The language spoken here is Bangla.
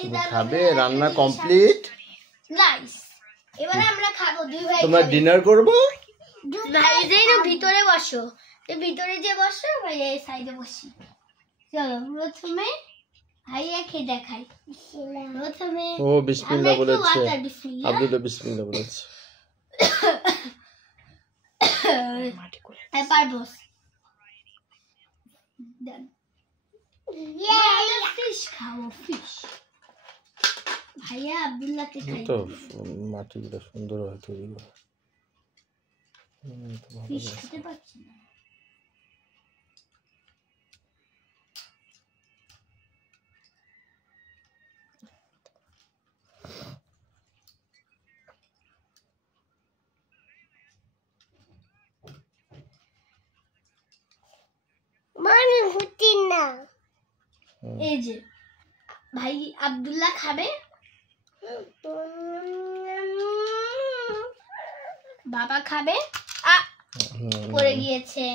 তুমি খাবে? রান্না কমপ্লিট। নাইস। এবারে আমরা খাবো দুই ভাই। তোমরা ডিনার করবে? ভাই যাই না ভিতরে বসো। এই ভিতরে যে বসো, ভাই এই সাইডে বসি। চলো প্রথমে ভাইয়া খেয়ে দেখাই। প্রথমে ও বিসমিল্লাহ বলেছে। আব্দুল্লাহ বিসমিল্লাহ বলেছে। এবার বস। ডান। ফিশ খাও, ফিশ। ভাইয়া আব্দুল্লাহকে খাই। তো মাটিগুলো সুন্দর হয় তৈরি করে। ফিশ খেতে পাচ্ছি না। মানে হচ্ছে না। এই যে ভাই আব্দুল্লাহ খাবে, বাবা খাবে। পড়ে গিয়েছে।